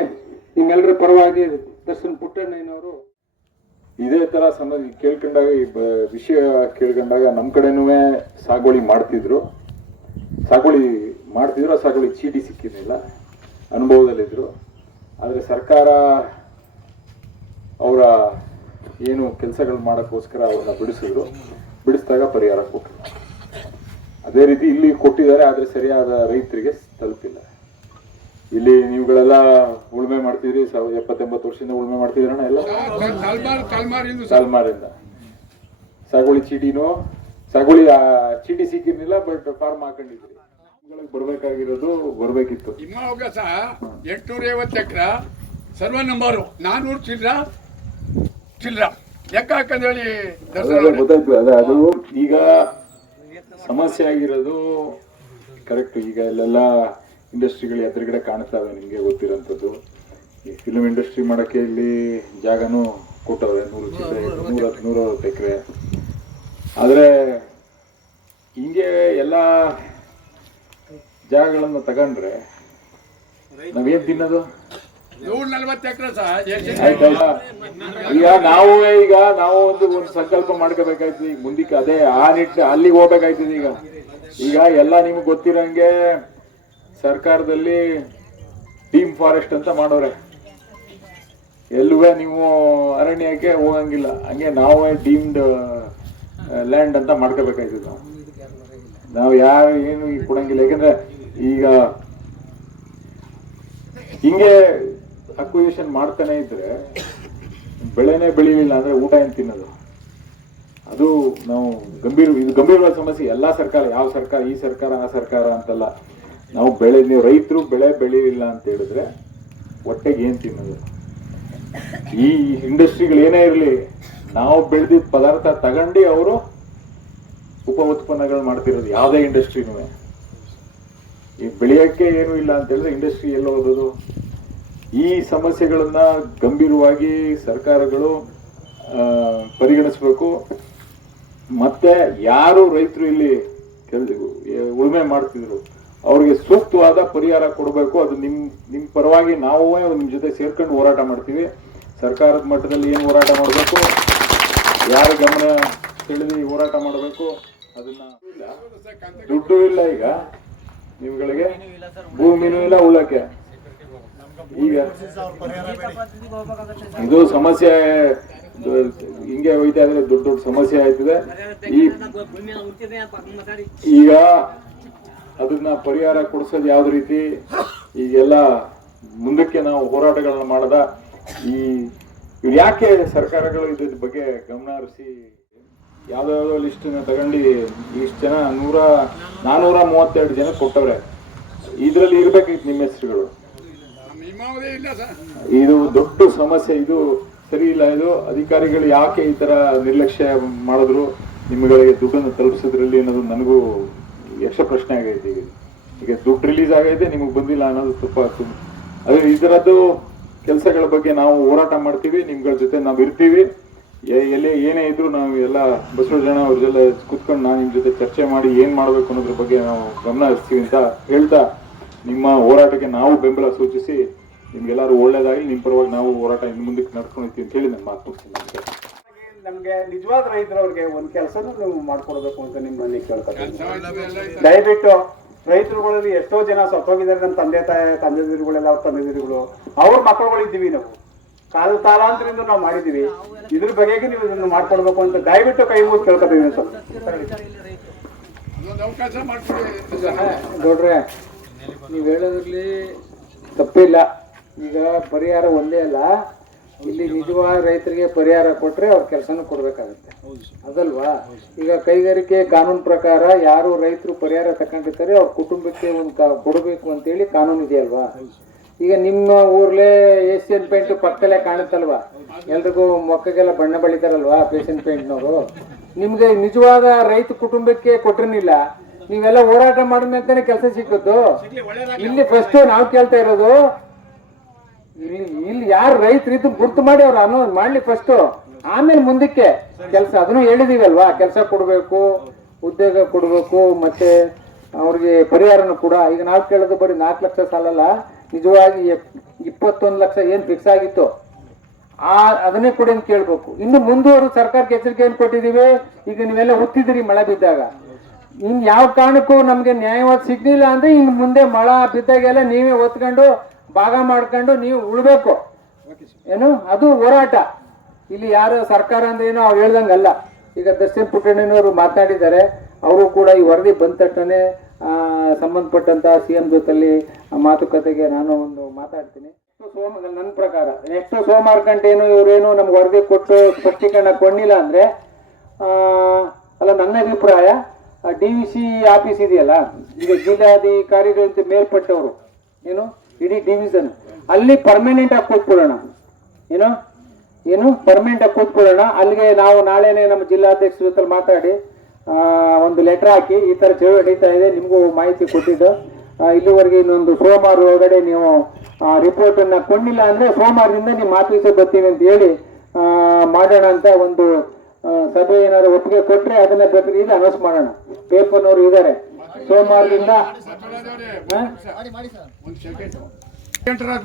ನಿಮ್ಮೆಲ್ಲರ ಪರವಾಗಿ ದರ್ಶನ್ ಪುಟ್ಟಣ್ಣನವರು ಇದೇ ತರ ಸಣ್ಣ ಕೇಳ್ಕೊಂಡಾಗ ಈ ವಿಷಯ ಕೇಳ್ಕೊಂಡಾಗ ನಮ್ಮ ಕಡೆನೂ ಸಾಗುವಳಿ ಮಾಡ್ತಿದ್ರು. ಸಾಗುವಳಿ ಮಾಡ್ತಿದ್ರು, ಆ ಸಾಗುವಳಿ ಚೀಟಿ ಸಿಕ್ಕಿರಲಿಲ್ಲ. ಅನುಭವದಲ್ಲಿದ್ರು. ಆದ್ರೆ ಸರ್ಕಾರ ಅವರ ಏನು ಕೆಲಸಗಳು ಮಾಡೋಕ್ಕೋಸ್ಕರ ಅವ್ರನ್ನ ಬಿಡಿಸಿದ್ರು. ಬಿಡಿಸಿದಾಗ ಪರಿಹಾರ ಕೊಟ್ಟರು ಅದೇ ರೀತಿ ಇಲ್ಲಿ ಕೊಟ್ಟಿದ್ದಾರೆ, ಆದ್ರೆ ಸರಿಯಾದ ರೈತರಿಗೆ ತಲುಪಿಲ್ಲ. ಇಲ್ಲಿ ನೀವುಗಳೆಲ್ಲ ಉಳುಮೆ ಮಾಡ್ತೀರಿ ಎಪ್ಪತ್ತೆಂಬತ್ತು ವರ್ಷದಿಂದ ಉಳುಮೆ ಮಾಡ್ತಿದ್ರಣ್ಣ ಎಲ್ಲ? ಸಾಲ್ಮಾರಿಂದ ಸಾಗುಳಿ ಚೀಟಿನೂ ಸಾಗುಳಿ ಆ, ಚೀಟಿ ಸಿಕ್ಕಿರ್ಲಿಲ್ಲ ಬಟ್ ಫಾರ್ಮ್ ಹಾಕೊಂಡಿದ್ರಿ. ಬರ್ಬೇಕಾಗಿರೋದು ಬರ್ಬೇಕಿತ್ತು. ಎಂಟುನೂರ ಎಂಟ್ನೂರ ಐವತ್ತು ಎಕರೆ ಸರ್ವ ನಂಬರು ನಾನ್ನೂರು ಚಿಲ್ರ ಚಿಲ್ರ. ಲೆಕ್ಕ ಹಾಕಂದೇಳಿ ಗೊತ್ತಾಯ್ತು ಅದೇ ಅದು ಈಗ ಸಮಸ್ಯೆ ಆಗಿರೋದು ಕರೆಕ್ಟ್ ಈಗ ಇಲ್ಲೆಲ್ಲ ಇಂಡಸ್ಟ್ರಿಗಳು ಎದುರುಗಡೆ ಕಾಣಿಸ್ತಾವೆ ನಿಮಗೆ ಗೊತ್ತಿರೋಂಥದ್ದು. ಈ ಫಿಲ್ಮ್ ಇಂಡಸ್ಟ್ರಿ ಮಾಡೋಕ್ಕೆ ಇಲ್ಲಿ ಜಾಗನೂ ಕೊಟ್ಟವ್ರೆ ನೂರು ಚಿತ್ರ ನೂರ ನೂರವತ್ತು ಎಕರೆ. ಆದರೆ ಹಿಂಗೆ ಎಲ್ಲ ಜಾಗಗಳನ್ನು ತಗೊಂಡ್ರೆ ನಾವೇನು ತಿನ್ನೋದು? ಈಗ ನಾವು ಈಗ ನಾವು ಒಂದು ಒಂದು ಸಂಕಲ್ಪ ಮಾಡ್ಕೋಬೇಕಾಯ್ತು ಈಗ ಮುಂದಕ್ಕೆ ಅದೇ ಆ ನಿಟ್ಟು ಅಲ್ಲಿಗೆ ಹೋಗ್ಬೇಕಾಯ್ತದೆ ಈಗ. ಈಗ ಎಲ್ಲ ನಿಮ್ಗೆ ಗೊತ್ತಿರಂಗೆ ಸರ್ಕಾರದಲ್ಲಿ ಟೀಮ್ ಫಾರೆಸ್ಟ್ ಅಂತ ಮಾಡೋರೆ. ಎಲ್ಲೂ ನೀವು ಅರಣ್ಯಕ್ಕೆ ಹೋಗಂಗಿಲ್ಲ. ಹಂಗೆ ನಾವೇ ಡೀಮ್ಡ್ ಲ್ಯಾಂಡ್ ಅಂತ ಮಾಡ್ಕೋಬೇಕಾಯ್ತದೆ. ನಾವು ನಾವು ಯಾರು ಏನು ಈಗ ಕೊಡಂಗಿಲ್ಲ. ಯಾಕಂದ್ರೆ ಈಗ ಹಿಂಗೆ ಅಕ್ವಿಷನ್ ಮಾಡ್ತಾನೆ ಇದ್ರೆ ಬೆಳೆನೇ ಬೆಳಿಲಿಲ್ಲ ಅಂದ್ರೆ ಊಟ ಏನು ತಿನ್ನೋದು? ಅದು ನಾವು ಗಂಭೀರ, ಇದು ಗಂಭೀರವಾದ ಸಮಸ್ಯೆ. ಎಲ್ಲಾ ಸರ್ಕಾರ, ಯಾವ ಸರ್ಕಾರ, ಈ ಸರ್ಕಾರ, ಆ ಸರ್ಕಾರ ಅಂತಲ್ಲ. ನಾವು ಬೆಳೆ, ನೀವು ರೈತರು ಬೆಳೆ ಬೆಳಿಲಿಲ್ಲ ಅಂತ ಹೇಳಿದ್ರೆ ಹೊಟ್ಟೆಗೆ ಏನ್ ತಿನ್ನೋದು? ಈ ಇಂಡಸ್ಟ್ರಿಗಳು ಏನೇ ಇರಲಿ, ನಾವು ಬೆಳೆದಿದ್ದ ಪದಾರ್ಥ ತಗೊಂಡು ಅವರು ಉಪ ಉತ್ಪನ್ನಗಳು ಮಾಡ್ತಿರೋದು ಯಾವುದೇ ಇಂಡಸ್ಟ್ರಿನೂ ಈ ಬೆಳೆಯೋಕ್ಕೆ ಏನೂ ಇಲ್ಲ ಅಂತ ಹೇಳಿದ್ರೆ ಇಂಡಸ್ಟ್ರಿ ಎಲ್ಲ ಓದೋದು ಈ ಸಮಸ್ಯೆಗಳನ್ನ ಗಂಭೀರವಾಗಿ ಸರ್ಕಾರಗಳು ಪರಿಗಣಿಸಬೇಕು. ಮತ್ತೆ ಯಾರು ರೈತರು ಇಲ್ಲಿ ಉಳುಮೆ ಮಾಡ್ತಿದ್ರು? ಅವ್ರಿಗೆ ಸೂಕ್ತವಾದ ಪರಿಹಾರ ಕೊಡಬೇಕು. ಅದು ನಿಮ್ ನಿಮ್ ಪರವಾಗಿ ನಾವು ನಿಮ್ ಜೊತೆ ಸೇರ್ಕೊಂಡು ಹೋರಾಟ ಮಾಡ್ತೀವಿ. ಸರ್ಕಾರದ ಮಟ್ಟದಲ್ಲಿ ಏನು ಹೋರಾಟ ಮಾಡಬೇಕು? ಯಾರ ಗಮನ ಸೆಳೆದು ಹೋರಾಟ ಮಾಡಬೇಕು? ಅದನ್ನ ದುಡ್ಡು ಇಲ್ಲ ಈಗ ನಿಮ್ಗಳಿಗೆ. ಭೂಮಿನೂ ಇಲ್ಲ ಉಳ್ಳಕ್ಕೆ ಈಗ ಇದು ಸಮಸ್ಯೆ ಹಿಂಗೆ ಹೋಯ್ತಾ ಇದ್ರೆ ದೊಡ್ಡ ದೊಡ್ಡ ಸಮಸ್ಯೆ ಆಯ್ತದೆ ಈಗ ಅದನ್ನ ಪರಿಹಾರ ಕೊಡಿಸೋದು ಯಾವ ರೀತಿ? ಈಗೆಲ್ಲ ಮುಂದಕ್ಕೆ ನಾವು ಹೋರಾಟಗಳನ್ನ ಮಾಡದ ಈ ಯಾಕೆ ಸರ್ಕಾರಗಳು ಇದ್ರ ಬಗ್ಗೆ ಗಮನ ಹರಿಸಿ ಯಾವ್ದಾವ್ದೋ ಲಿಸ್ಟ್ ತಗೊಂಡು ಇಷ್ಟು ಜನ ನೂರ ನಾನೂರ ಮೂವತ್ತೆರಡು ಜನ ಕೊಟ್ಟವ್ರೆ. ಇದರಲ್ಲಿ ಇರ್ಬೇಕಿತ್ತು ನಿಮ್ಮ ಹೆಸರುಗಳು. ಇದು ದೊಡ್ಡ ಸಮಸ್ಯೆ, ಇದು ಸರಿ ಇಲ್ಲ, ಇದು ಅಧಿಕಾರಿಗಳು ಯಾಕೆ ಈ ತರ ನಿರ್ಲಕ್ಷ್ಯ ಮಾಡಿದ್ರು? ನಿಮ್ಗಳಿಗೆ ದುಡ್ಡನ್ನು ತಲುಪಿಸಿದ್ರಲ್ಲಿ ಅನ್ನೋದು ನನಗೂ ಯಕ್ಷ ಪ್ರಶ್ನೆ ಆಗೈತೆ ಈಗ. ದುಡ್ಡು ರಿಲೀಸ್ ಆಗೈತೆ, ನಿಮಗೆ ಬಂದಿಲ್ಲ ಅನ್ನೋದು ತುಂಬ ಅದೇ ಇದರದ್ದು ಕೆಲಸಗಳ ಬಗ್ಗೆ ನಾವು ಹೋರಾಟ ಮಾಡ್ತೀವಿ, ನಿಮ್ಗಳ ಜೊತೆ ನಾವು ಇರ್ತೀವಿ. ಎಲ್ಲೇ ಏನೇ ಇದ್ರು ನಾವು ಎಲ್ಲ ಬಸವರಾಜಣ್ಣ ಅವ್ರ ಜೊತೆ ಕುತ್ಕೊಂಡು ನಾನು ನಿಮ್ಮ ಜೊತೆ ಚರ್ಚೆ ಮಾಡಿ ಏನ್ ಮಾಡ್ಬೇಕು ಅನ್ನೋದ್ರ ಬಗ್ಗೆ ನಾವು ಗಮನ ಹರಿಸ್ತೀವಿ ಅಂತ ಹೇಳ್ತಾ ನಿಮ್ಮ ಹೋರಾಟಕ್ಕೆ ನಾವು ಬೆಂಬಲ ಸೂಚಿಸಿ ನಿಮ್ಗೆಲ್ಲರೂ ಒಳ್ಳೇದಾಗಿ ನಿಮ್ಮ ಪರವಾಗಿ ನಾವು ಹೋರಾಟ ಇನ್ನು ಮುಂದಕ್ಕೆ ನಡ್ಕೊಂಡಿರ್ತೀವಿ ಅಂತ ಹೇಳಿ ನನ್ನ ಮಾತು. ನಮ್ಗೆ ನಿಜವಾದ ರೈತರವ್ರಿಗೆ ಒಂದ್ ಕೆಲಸನೂ ನೀವು ಮಾಡ್ಕೊಡ್ಬೇಕು ಅಂತ ನಿಮ್ಮಲ್ಲಿ ಕೇಳ್ಕೊತೀನಿ. ಸಮಾಜದಲ್ಲ ದಯವಿಟ್ಟು ರೈತರುಗಳಲ್ಲಿ ಎಷ್ಟೋ ಜನ ಸತ್ತೋಗಿದ್ದಾರೆ ನಮ್ಮ ತಂದೆ ತಾಯಿ ತಂದೆದಿರುಗಳೆಲ್ಲ ಅವ್ರ ತಂದೆದಿರುಗಳು ಅವ್ರ ಮಕ್ಕಳುಗಳಿದ್ದೀವಿ ನಾವು. ಕಾಲ ತಾಲಾಂತರಿಂದ ನಾವು ಮಾಡಿದೀವಿ ಇದ್ರ ಬಗೆಗೆ ನೀವು ಇದನ್ನು ಮಾಡ್ಕೊಡ್ಬೇಕು ಅಂತ ದಯವಿಟ್ಟು ಕೈ ಮುಗಿದು ಕೇಳ್ಕೊತೀವಿ ಸರ್ ನೋಡ್ರೆ ನೀವು ಹೇಳೋದ್ರಲ್ಲಿ ತಪ್ಪಿಲ್ಲ ಈಗ ಪರಿಹಾರ ಒಂದೇ ಅಲ್ಲ. ಇಲ್ಲಿ ನಿಜವಾದ ರೈತರಿಗೆ ಪರಿಹಾರ ಕೊಟ್ಟರೆ ಅವ್ರ ಕೆಲಸನೂ ಕೊಡಬೇಕಾಗುತ್ತೆ. ಅದಲ್ವಾ? ಈಗ ಕೈಗಾರಿಕೆ ಕಾನೂನು ಪ್ರಕಾರ ಯಾರು ರೈತರು ಪರಿಹಾರ ತಗೊಂಡಿರ್ತಾರೆ ಅವ್ರ ಕುಟುಂಬಕ್ಕೆ ಒಂದು ಕೊಡಬೇಕು ಅಂತೇಳಿ ಕಾನೂನು ಇದೆಯಲ್ವಾ ಈಗ ನಿಮ್ಮ ಊರ್ಲೆ ಏಷ್ಯನ್ ಪೇಂಟ್ ಪಕ್ಕಲೇ ಕಾಣುತ್ತಲ್ವಾ? ಎಲ್ರಿಗೂ ಮೊಕ್ಕಗೆಲ್ಲ ಬಣ್ಣ ಬಳಿತಾರಲ್ವಾ ಏಷ್ಯನ್ ಪೇಂಟ್ನವರು? ನಿಮಗೆ ನಿಜವಾದ ರೈತ ಕುಟುಂಬಕ್ಕೆ ಕೊಟ್ಟಿರಲಿಲ್ಲ ನೀವೆಲ್ಲ ಹೋರಾಟ ಮಾಡಿದ್ಮೇಲೆ ಕೆಲಸ ಸಿಕ್ಕದ್ದು. ಇಲ್ಲಿ ಫಸ್ಟ್ ನಾವು ಕೇಳ್ತಾ ಇರೋದು ಇಲ್ಲಿ ಯಾರು ರೈತರು ಇದ್ದು ಗುರ್ತು ಮಾಡಿ ಅವ್ರು ಅನೌನ್ಸ್ ಮಾಡ್ಲಿ ಫಸ್ಟ್ ಆಮೇಲೆ ಮುಂದಕ್ಕೆ ಕೆಲಸ, ಅದನ್ನು ಹೇಳಿದೀವಲ್ವಾ? ಕೆಲಸ ಕೊಡಬೇಕು, ಉದ್ಯೋಗ ಕೊಡಬೇಕು, ಮತ್ತೆ ಅವ್ರಿಗೆ ಪರಿಹಾರನೂ ಕೂಡ. ಈಗ ನಾವು ಕೇಳೋದು ಬರೀ ನಾಲ್ಕು ಲಕ್ಷ ಸಾಲಲ್ಲ, ನಿಜವಾಗಿ ಇಪ್ಪತ್ತೊಂದು ಲಕ್ಷ ಏನು ಫಿಕ್ಸ್ ಆಗಿತ್ತು? ಆ ಅದನ್ನೇ ಕೊಡಿ ಅಂತ ಕೇಳ್ಬೇಕು. ಇನ್ನು ಮುಂದುವರೆದು ಸರ್ಕಾರಕ್ಕೆ ಎಚ್ಚರಿಕೆ ಏನ್ ಕೊಟ್ಟಿದೀವಿ? ಈಗ ನೀವೆಲ್ಲ ಹುತ್ತಿದ್ರಿ ಮಳೆ ಬಿದ್ದಾಗ. ಇನ್ ಯಾವ ಕಾರಣಕ್ಕೂ ನಮ್ಗೆ ನ್ಯಾಯವಾದ ಸಿಗ್ಲಿಲ್ಲ ಅಂದ್ರೆ ಇನ್ ಮುಂದೆ ಮಳೆ ಬಿದ್ದಾಗೆಲ್ಲ ನೀವೇ ಒತ್ಕೊಂಡು ಭಾಗ ಮಾಡ್ಕೊಂಡು ನೀವು ಉಳ್ಬೇಕು. ಏನು? ಅದು ಹೋರಾಟ. ಇಲ್ಲಿ ಯಾರು ಸರ್ಕಾರ ಅಂದ್ರೆ ಏನೋ ಅವ್ರು ಹೇಳ್ದಂಗಲ್ಲ. ಈಗ ದರ್ಶನ್ ಪುಟ್ಟಣ್ಣನವರು ಮಾತನಾಡಿದ್ದಾರೆ ಅವರು ಕೂಡ ಈ ವರದಿ ಬಂದ ತಕ್ಷಣ ಸಂಬಂಧಪಟ್ಟಂತ ಸಿ ಎಂ ಜೊತೆಲಿ ಮಾತುಕತೆಗೆ ನಾನು ಒಂದು ಮಾತಾಡ್ತೀನಿ. ಸೋಮ ನನ್ನ ಪ್ರಕಾರ ನೆಕ್ಸ್ಟ್ ಸೋಮವಾರ ಗಂಟೆ ಏನು ಇವರೇನು ನಮ್ಗೆ ವರದಿ ಕೊಟ್ಟು ಸ್ಪಷ್ಟೀಕರಣ ಕೊಡ್ಲಿಲ್ಲ ಅಂದ್ರೆ ಅಲ್ಲ ನನ್ನ ಅಭಿಪ್ರಾಯ ಡಿ ವಿ ಸಿ ಆಫೀಸ್ ಇದೆಯಲ್ಲ ಈಗ ಜಿಲ್ಲಾಧಿಕಾರಿಗಳಂತೆ ಮೇಲ್ಪಟ್ಟವರು ಏನು? ಇಡೀ ಡಿವಿಷನ್ ಅಲ್ಲಿ ಪರ್ಮನೆಂಟ್ ಆಗಿ ಕೂತ್ಕೊಳ್ಳೋಣ. ಏನು? ಏನು? ಪರ್ಮನೆಂಟ್ ಆಗಿ ಕೂತ್ಕೊಳ್ಳೋಣ. ಅಲ್ಲಿಗೆ ನಾವು ನಾಳೆನೆ ನಮ್ಮ ಜಿಲ್ಲಾಧ್ಯಕ್ಷರ ಜೊತೆ ಮಾತಾಡಿ ಒಂದು ಲೆಟರ್ ಹಾಕಿ ಈ ತರ ಚಳುವಳಿ ನಡೀತಾ ಇದೆ. ನಿಮಗೂ ಮಾಹಿತಿ ಕೊಟ್ಟಿದ್ದು. ಇಲ್ಲಿವರೆಗೆ ಇನ್ನೊಂದು ಸೋಮವಾರ ಒಳಗಡೆ ನೀವು ರಿಪೋರ್ಟ್ ಅನ್ನ ಕೊಂಡಿಲ್ಲ ಅಂದ್ರೆ ಸೋಮವಾರದಿಂದ ನಿಮ್ಮ ಆಫೀಸಿಗೆ ಬರ್ತೀನಿ ಅಂತ ಹೇಳಿ ಮಾಡೋಣ ಅಂತ ಒಂದು ಸಭೆ ಏನಾದ್ರು ಒಪ್ಪಿಗೆ ಕೊಟ್ಟರೆ ಅದನ್ನ ಬೇಕಾದ್ರೆ ಅನೌನ್ಸ್ ಮಾಡೋಣ. ಪೇಪರ್ನವರು ಇದ್ದಾರೆ ಸೋಮವಾರದಿಂದ.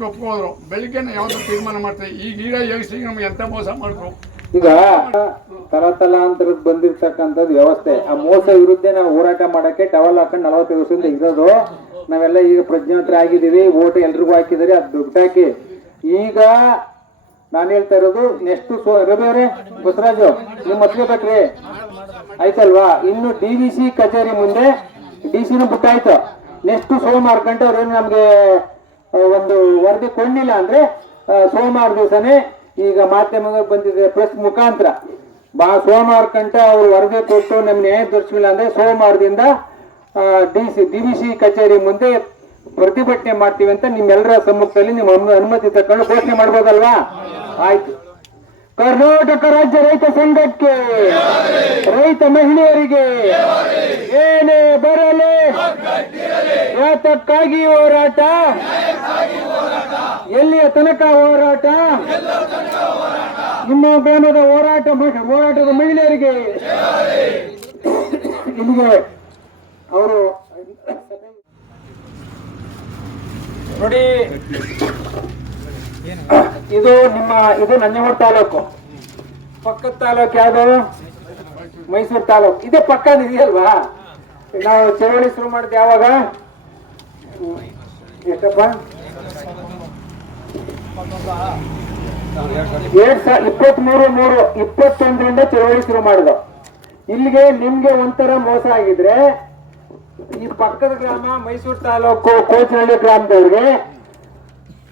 ಒಪ್ಕೋದ್ರು ಬೆಳಿಗ್ಗೆ ಯಾವ್ದು ತೀರ್ಮಾನ ಮಾಡ್ತಾರೆ? ಈಗ ಈಗ ಯೋಗಿಸಿ ನಮ್ಗೆ ಎಂತ ಮೋಸ ಮಾಡಿದ್ರು ಈಗ ತರತಲಾಂತರದ್ ಬಂದಿರ್ತಕ್ಕಂಥದ್ದು ವ್ಯವಸ್ಥೆ. ಆ ಮೋಸ ವಿರುದ್ಧ ನಾವು ಹೋರಾಟ ಮಾಡಕ್ಕೆ ಟವಲ್ ಹಾಕೊಂಡು ನಲವತ್ತೈದು ವರ್ಷದಿಂದ ಇರೋದು. ನಾವೆಲ್ಲ ಈಗ ಪ್ರಜ್ಞಾತ್ರ ಆಗಿದ್ದೀವಿ. ಓಟ್ ಎಲ್ರಿಗೂ ಹಾಕಿದ್ದಾರೆ. ಅದು ದುಡ್ಡು ಹಾಕಿ. ಈಗ ನಾನು ಹೇಳ್ತಾ ಇರೋದು ನೆಕ್ಸ್ಟ್ ಸೋ ರವಿ ಅವರೇ ನಿಮ್ಮ ನಿಮ್ ಬೇಕ್ರಿ? ಆಯ್ತಲ್ವಾ? ಇನ್ನು ಡಿ ವಿ ಸಿ ಕಚೇರಿ ಮುಂದೆ ಡಿ ಸಿನೂ ಬಿಟ್ಟಾಯ್ತು. ನೆಕ್ಸ್ಟ್ ಸೋಮವಾರ ಗಂಟೆ ಅವ್ರೇನು ನಮಗೆ ಒಂದು ವರದಿ ಕೊಡಲಿಲ್ಲ ಅಂದ್ರೆ ಸೋಮವಾರ ದಿವಸನೇ ಈಗ ಮಾಧ್ಯಮಗಳು ಬಂದಿದೆ ಪ್ರೆಸ್ ಮುಖಾಂತರ. ಬಾ, ಸೋಮವಾರ ಗಂಟೆ ಅವರು ವರದಿ ಕೊಟ್ಟು ನಮ್ಗೆ ನ್ಯಾಯ ದೊರಕಿಲ್ಲ ಅಂದ್ರೆ ಸೋಮವಾರದಿಂದ D C D V C ಕಚೇರಿ ಮುಂದೆ ಪ್ರತಿಭಟನೆ ಮಾಡ್ತೀವಿ ಅಂತ ನಿಮ್ಮೆಲ್ಲರ ಸಮ್ಮುಖದಲ್ಲಿ ನಿಮ್ಮ ಅನು- ಅನುಮತಿ ತಕೊಂಡು ಘೋಷಣೆ ಮಾಡ್ಬೋದಲ್ವಾ? ಆಯ್ತು. ಕರ್ನಾಟಕ ರಾಜ್ಯ ರೈತ ಸಂಘಕ್ಕೆ, ರೈತ ಮಹಿಳೆಯರಿಗೆ ಏನೇ ಬರಲಿ, ಯಾತಕ್ಕಾಗಿ ಹೋರಾಟ, ಎಲ್ಲಿಯ ತನಕ ಹೋರಾಟ, ನಿಮ್ಮ ಗ್ರಾಮದ ಹೋರಾಟ ಹೋರಾಟದ ಮಹಿಳೆಯರಿಗೆ ನಿಮಗೆ ಅವರು ನೋಡಿ ಇದು ನಿಮ್ಮ, ಇದು ನಂಜನಗೂಡು ತಾಲೂಕು. ಪಕ್ಕದ ತಾಲೂಕು ಯಾವ್ದು? ಮೈಸೂರು ತಾಲೂಕು. ಇದೇ ಪಕ್ಕ ಇದೆಯಲ್ವಾ ನಾವು ಚಳವಳಿ ಶುರು ಮಾಡಿದ್ ಯಾವಾಗ. ಎಷ್ಟಪ್ಪ? ಎರಡ್ ಸಾವಿರ ಇಪ್ಪತ್ಮೂರು ಮೂರು ಇಪ್ಪತ್ತೊಂದರಿಂದ ಚಳವಳಿ ಶುರು ಮಾಡಿದ ಇಲ್ಲಿಗೆ ನಿಮ್ಗೆ ಒಂಥರ ಮೋಸ ಆಗಿದ್ರೆ ಈ ಪಕ್ಕದ ಗ್ರಾಮ ಮೈಸೂರು ತಾಲೂಕು ಕೋಚನಹಳ್ಳಿ ಗ್ರಾಮದವ್ರಿಗೆ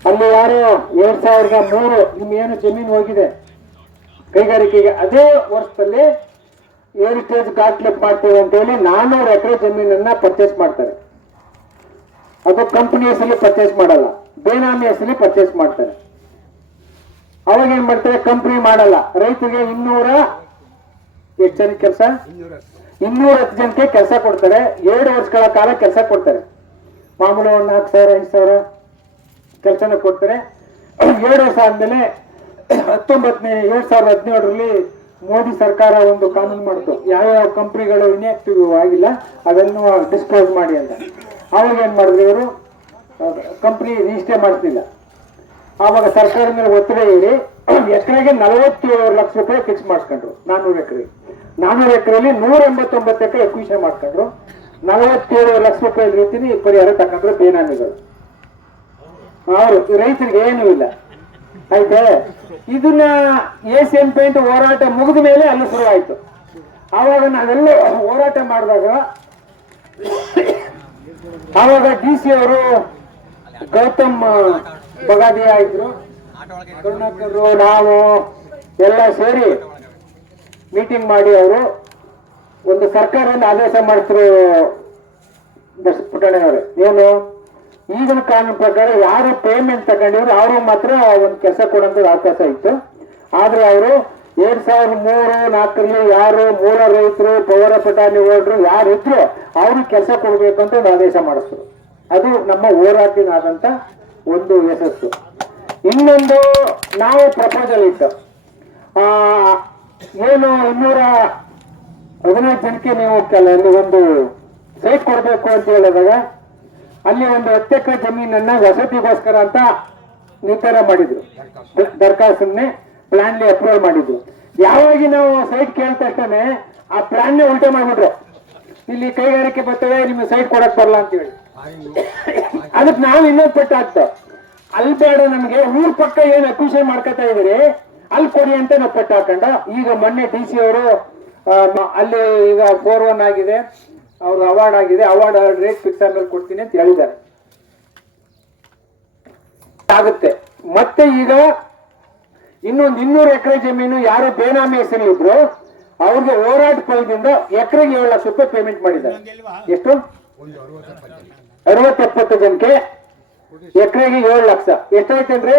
ಅಲ್ಲಿ ಯಾರು ಎರಡ್ ಸಾವಿರದ ಮೂರು ನಿಮ್ ಏನು ಜಮೀನು ಹೋಗಿದೆ? ಕೈಗಾರಿಕೆಗೆ ಅದೇ ವರ್ಷದಲ್ಲಿ ಏರಿಟೇಜ್ ಗಾಟ್ಲೆಪ್ ಮಾಡ್ತೇವೆ ಅಂತ ಹೇಳಿ ನಾನ್ನೂರು ಎಕರೆ ಜಮೀನನ್ನ ಪರ್ಚೇಸ್ ಮಾಡ್ತಾರೆ. ಅದು ಕಂಪನಿ ಹೆಸರಲ್ಲಿ ಪರ್ಚೇಸ್ ಮಾಡಲ್ಲ, ಬೇನಾಮಿ ಹೆಸರಲ್ಲಿ ಪರ್ಚೇಸ್ ಮಾಡ್ತಾರೆ. ಅವಾಗ ಏನ್ ಮಾಡ್ತಾರೆ? ಕಂಪನಿ ಮಾಡಲ್ಲ. ರೈತರಿಗೆ ಇನ್ನೂರ ಎಷ್ಟು ಜನ ಕೆಲಸ? ಇನ್ನೂರ ಹತ್ತು ಜನಕ್ಕೆ ಕೆಲಸ ಕೊಡ್ತಾರೆ. ಎರಡು ವರ್ಷಗಳ ಕಾಲ ಕೆಲಸ ಕೊಡ್ತಾರೆ. ಮಾಮೂಲು ಒಂದು ನಾಲ್ಕು ಸಾವಿರ, ಐದು ಸಾವಿರ. ಕೆಲಸನ ಕೊಡ್ತಾರೆ. ಎರಡು ವರ್ಷ ಆದ್ಮೇಲೆ ಹತ್ತೊಂಬತ್ತನೇ, ಎರಡ್ ಸಾವಿರದ ಹದಿನೇಳರಲ್ಲಿ ಮೋದಿ ಸರ್ಕಾರ ಒಂದು ಕಾನೂನು ಮಾಡ್ತು. ಯಾವ್ಯಾವ ಕಂಪ್ನಿಗಳು ಇನ್ಆಕ್ಟಿವ್ ಆಗಿಲ್ಲ, ಅದನ್ನು ಡಿಸ್ಕ್ಲೋಸ್ ಮಾಡಿ ಅಂತ. ಅವಾಗ ಏನು ಮಾಡಿದ್ರು ಇವರು? ಕಂಪ್ನಿ ರಿಜಿಸ್ಟರ್ ಮಾಡ್ತಿಲ್ಲ ಆವಾಗ ಸರ್ಕಾರದ ಮೇಲೆ ಒತ್ತಡ ಹೇಳಿ ಎಕರೆಗೆ ನಲವತ್ತೇಳು ಲಕ್ಷ ರೂಪಾಯಿ ಫಿಕ್ಸ್ ಮಾಡಿಸ್ಕೊಂಡ್ರು ನಾನ್ನೂರು ಎಕರೆ. ನಾನ್ನೂರು ಎಕರೆಯಲ್ಲಿ ನೂರ ಎಂಬತ್ತೊಂಬತ್ತು ಎಕರೆ ಎಕ್ವಿಷನ್ ಮಾಡ್ಕೊಂಡ್ರು. ನಲವತ್ತೇಳು ಲಕ್ಷ ರೂಪಾಯಿ ರೀತಿ ಪರಿಹಾರ ತಕೊಂಡ್ರು ಬೇನಾಮಿಗಳು. ಅವರು, ರೈತರಿಗೆ ಏನೂ ಇಲ್ಲ. ಆಯ್ತಾ? ಇದನ್ನ ಏಷ್ಯನ್ ಪೇಂಟ್ ಹೋರಾಟ ಮುಗಿದ ಮೇಲೆ ಅಲ್ಲಿ ಶುರುವಾಯಿತು. ಆವಾಗ ನಾವೆಲ್ಲ ಹೋರಾಟ ಮಾಡಿದಾಗ, ಆವಾಗ ಡಿ ಸಿ ಅವರು ಗೌತಮ್ ಬಗಾದಿ ಆಯ್ತು. ಕರುಣಾಕರ್ ನಾವು ಎಲ್ಲ ಸೇರಿ ಮೀಟಿಂಗ್ ಮಾಡಿ ಅವರು ಒಂದು ಸರ್ಕಾರದಿಂದ ಆದೇಶ ಮಾಡ್ತಾರೆ ಪುಟಾಣಿ ಅವರು ಏನು? ಈಗಿನ ಕಾನೂನು ಪ್ರಕಾರ ಯಾರು ಪೇಮೆಂಟ್ ತಗೊಂಡಿದ್ರು ಅವ್ರಿಗೆ ಮಾತ್ರ ಒಂದು ಕೆಲಸ ಕೊಡೋದು ಅವಕಾಶ ಇತ್ತು. ಆದರೆ ಅವರು ಎರಡ್ ಸಾವಿರದ ಮೂರು, ನಾಲ್ಕರಲ್ಲಿ ಯಾರು ಮೂಲ ರೈತರು, ಪೌರ ಪಟಾಣಿ ಹೋದ್ರು ಯಾರು ಇದ್ರು ಅವ್ರಿಗೆ ಕೆಲಸ ಕೊಡ್ಬೇಕು ಅಂತ ಒಂದು ಆದೇಶ ಮಾಡಿಸ್ರು. ಅದು ನಮ್ಮ ಹೋರಾಟಿನಾದಂತ ಒಂದು ಯಶಸ್ಸು. ಇನ್ನೊಂದು ನಾವು ಪ್ರಪೋಸಲ್ ಇತ್ತು. ಏನು ಇನ್ನೂರ ಹದಿನೈದು ಜನಕ್ಕೆ ನೀವು ಕೆಲ ಒಂದು ಸೈಟ್ ಕೊಡಬೇಕು ಅಂತ ಹೇಳಿದಾಗ ಅಲ್ಲಿ ಒಂದು ಹತ್ತು ಜಮೀನನ್ನ ವಸತಿಗೋಸ್ಕರ ಅಂತ ನಿರ್ಧಾರ ಮಾಡಿದ್ರು. ದರ್ಖಾಸ್ತನ್ನೇ ಪ್ಲಾನ್ಲಿ ಅಪ್ರೂವಲ್ ಮಾಡಿದ್ರು. ಯಾವಾಗ ನಾವು ಸೈಟ್ ಕೇಳಿದ ತಕ್ಷಣ ಆ ಪ್ಲಾನ್ನೇ ಉಲ್ಟೆ ಮಾಡ್ಬಿಟ್ರು. ಇಲ್ಲಿ ಕೈಗಾರಿಕೆ ಬರ್ತವೆ, ನಿಮ್ಗೆ ಸೈಟ್ ಕೊಡಕ್ ಬರಲ್ಲ ಅಂತ ಹೇಳಿ ಅದಕ್ಕೆ ನಾವು ಇನ್ನೊಂದು ಪಟ್ಟ ಅಲ್ಲಿ ಬೇಡ ನಮಗೆ, ಊರ್ ಪಕ್ಕ ಏನ್ ಅಕ್ವಿಷನ್ ಮಾಡ್ಕೊತಾ ಇದ್ರಿ ಅಲ್ಲಿ ಕೊಡಿ ಅಂತ ನಾವು ಪಟ್ಟ ಹಾಕೊಂಡ. ಈಗ ಮೊನ್ನೆ ಡಿ ಸಿ ಅವರು ಅಲ್ಲಿ ಈಗ ಫೋರ್ ಒನ್ ಆಗಿದೆ. ಅವ್ರ ಅವಾರ್ಡ್ ಆಗಿದೆ ಅವಾರ್ಡ್ ರೇಟ್ ಫಿಕ್ಸ್ ಆದ್ಮೇಲೆ ಕೊಡ್ತೀನಿ ಅಂತ ಹೇಳಿದ್ದಾರೆ. ಆಗುತ್ತೆ. ಮತ್ತೆ ಈಗ ಇನ್ನೊಂದು ಇನ್ನೂರು ಎಕರೆ ಜಮೀನು ಯಾರು ಬೇನಾಮಿ ಹೆಸರು ಇದ್ರು, ಅವ್ರಿಗೆ ಹೋರಾಟ ಫಲದಿಂದ ಎಕರೆಗೆ ಏಳು ಲಕ್ಷ ರೂಪಾಯಿ ಪೇಮೆಂಟ್ ಮಾಡಿದ್ದಾರೆ. ಎಷ್ಟು? ಅರವತ್ತೆಪ್ಪತ್ತು ಜನಕ್ಕೆ ಎಕರೆಗೆ ಏಳು ಲಕ್ಷ. ಎಷ್ಟಾಯ್ತಂದ್ರೆ